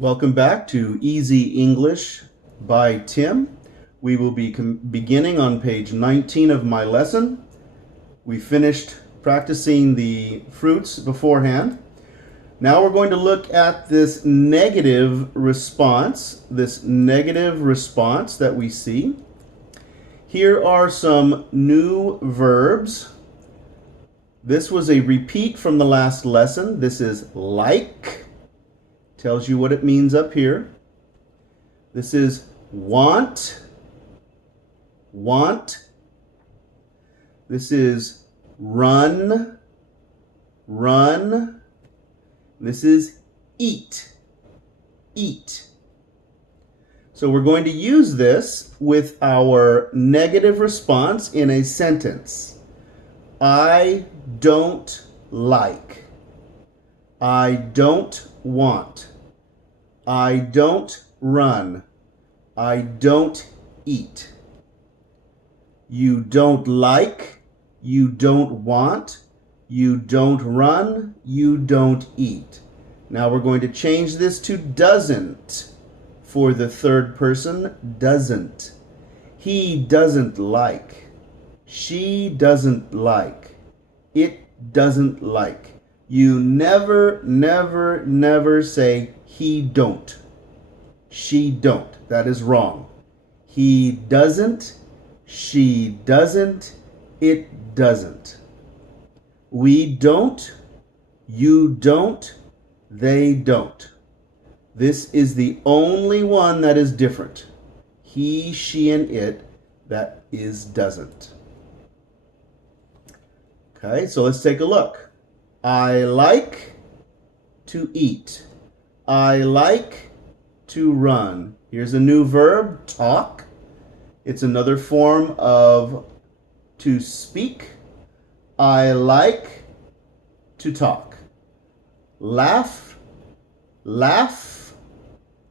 Welcome back to Easy English by Tim. We will be beginning on page 19 of my lesson. We finished practicing the fruits beforehand. Now we're going to look at this negative response that we see. Here are some new verbs. This was a repeat from the last lesson. This is like. Tells you what it means up here. This is want. Want. This is run. Run. This is eat. Eat. So we're going to use this with our negative response in a sentence. I don't like. I don't want. I don't run. I don't eat. You don't like. You don't want. You don't run. You don't eat. Now we're going to change this to doesn't for the third person. Doesn't. He doesn't like. She doesn't like. It doesn't like. You never, never, never say he don't. She don't. That is wrong. He doesn't. She doesn't. It doesn't. We don't. You don't. They don't. This is the only one that is different. He, she, and it. That is doesn't. Okay, so let's take a look. I like to eat. I like to run. Here's a new verb, talk. It's another form of to speak. I like to talk. Laugh, laugh,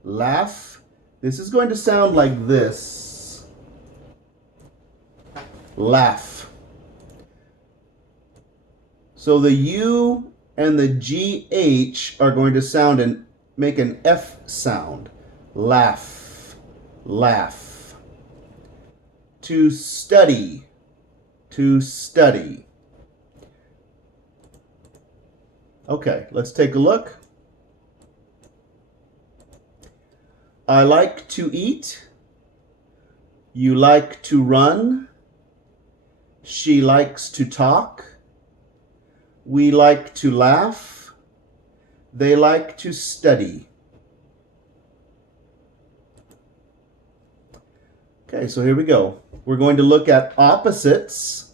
laugh. This is going to sound like this. Laugh. So the U and the GH are going to sound and make an F sound. Laugh, laugh. To study, to study. Okay, let's take a look. I like to eat. You like to run. She likes to talk. We like to laugh. They like to study. Okay, so here we go. We're going to look at opposites.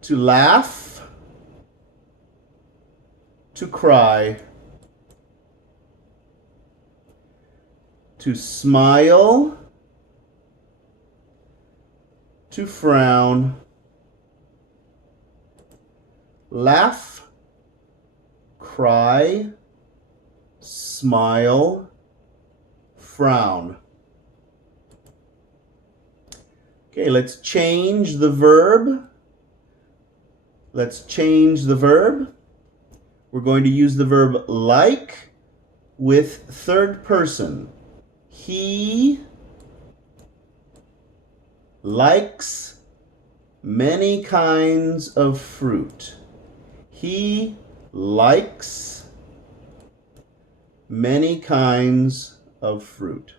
To laugh. To cry. To smile. To frown. Laugh, cry, smile, frown. Okay, let's change the verb. Let's change the verb. We're going to use the verb like with third person. He likes many kinds of fruit. He likes many kinds of fruit.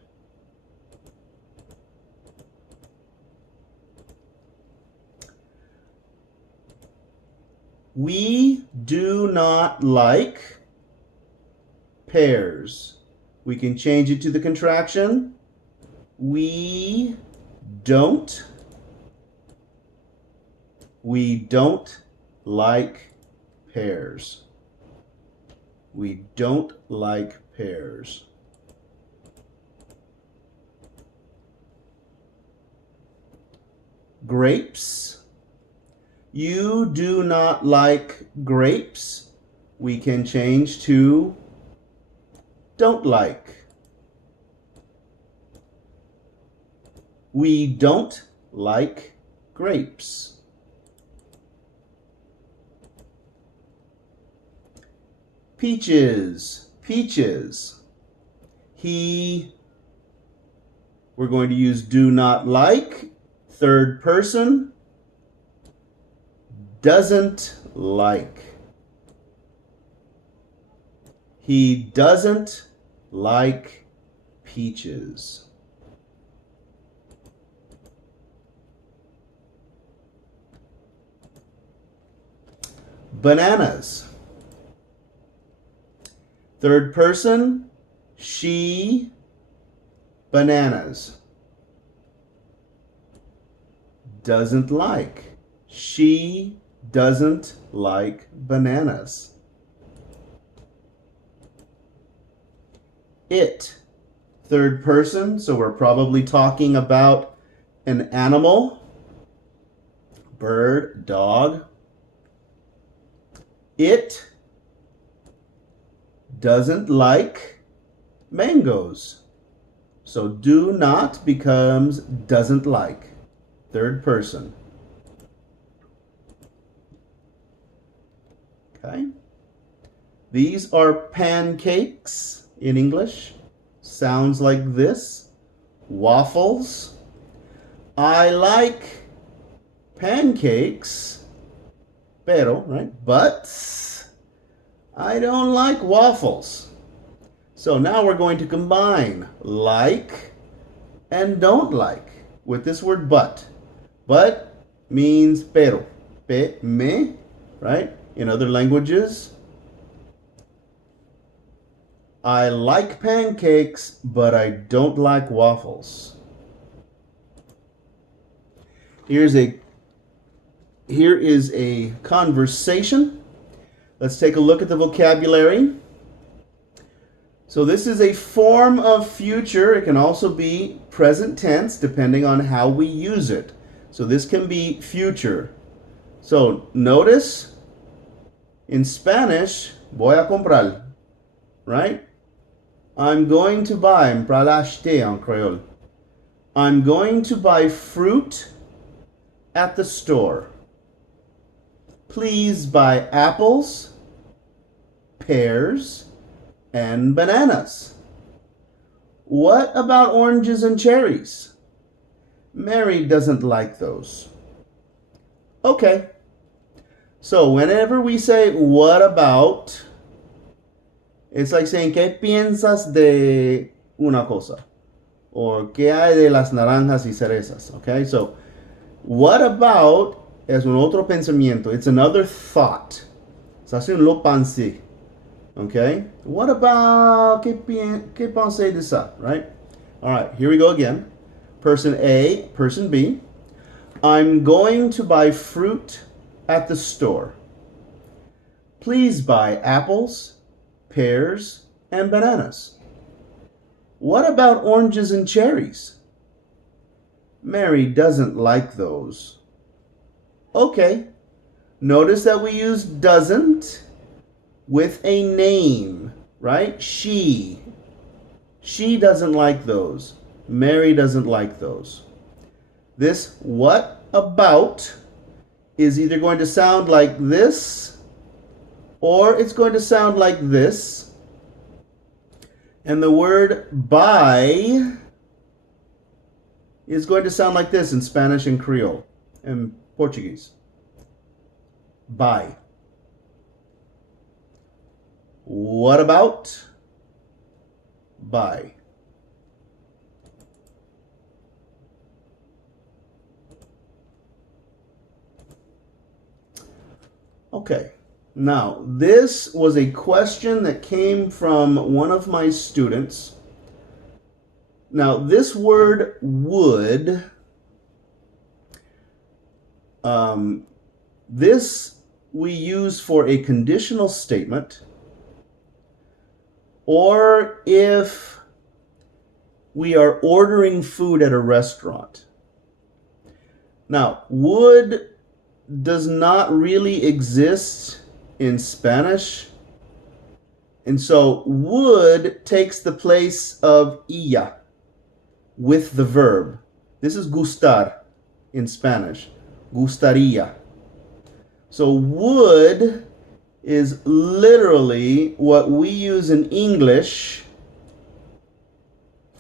We do not like pears. We can change it to the contraction. We don't like pears. We don't like pears. Grapes. You do not like grapes. We can change to don't like. We don't like grapes. Peaches, peaches. He, we're going to use do not like, third person, doesn't like. He doesn't like peaches. Bananas. Third person, she, bananas. Doesn't like. She doesn't like bananas. It. Third person, so we're probably talking about an animal. Bird, dog. It doesn't like mangoes. So do not becomes doesn't like. Third person. Okay. These are pancakes in English. Sounds like this. Waffles. I like pancakes, pero, right? But I don't like waffles. So now we're going to combine like and don't like with this word but. But means pero. Me, right? In other languages, I like pancakes, but I don't like waffles. Here is a conversation. Let's take a look at the vocabulary. So this is a form of future. It can also be present tense depending on how we use it. So this can be future. So notice in Spanish, voy a comprar, right? I'm going to buy, para acheter en Creole. I'm going to buy fruit at the store. Please buy apples, pears, and bananas. What about oranges and cherries? Mary doesn't like those. Okay. So whenever we say what about, it's like saying ¿qué piensas de una cosa? Or ¿qué hay de las naranjas y cerezas? Okay, so what about es un otro pensamiento. It's another thought. Ça c'est un lo pensé. Okay? What about ¿qué pensé de ça? Right? All right, here we go again. Person A, person B. I'm going to buy fruit at the store. Please buy apples, pears, and bananas. What about oranges and cherries? Mary doesn't like those. Okay. Notice that we use doesn't with a name, right? She. She doesn't like those. Mary doesn't like those. This what about is either going to sound like this or it's going to sound like this. And the word buy is going to sound like this in Spanish and Creole and Portuguese. Buy. What about? Buy. Okay, now this was a question that came from one of my students. Now this word would, this we use for a conditional statement, or if we are ordering food at a restaurant. Now, would does not really exist in Spanish. And so would takes the place of illa with the verb. This is gustar in Spanish. Gustaría. So would is literally what we use in English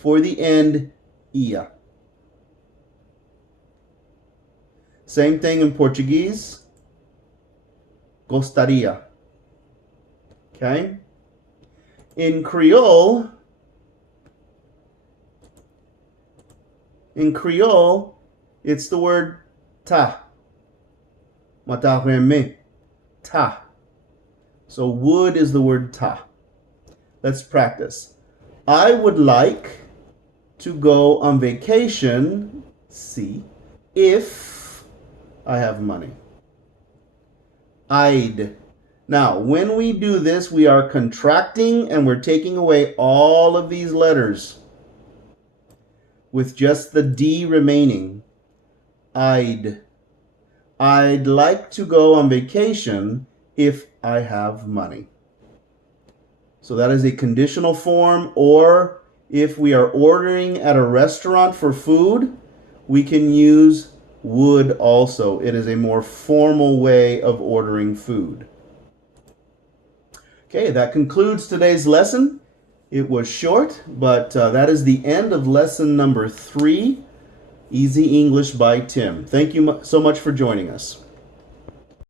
For the end, ia. Same thing in Portuguese. Gostaria. Okay? In Creole, it's the word ta. Matareme. Ta. So would is the word ta. Let's practice. I would like to go on vacation, see, if I have money. I'd. Now, when we do this, we are contracting and we're taking away all of these letters with just the D remaining. I'd like to go on vacation if I have money. So that is a conditional form, or if we are ordering at a restaurant for food, we can use would also. It is a more formal way of ordering food. Okay, that concludes today's lesson. It was short, but that is the end of lesson number 3, Easy English by Tim. Thank you so much for joining us.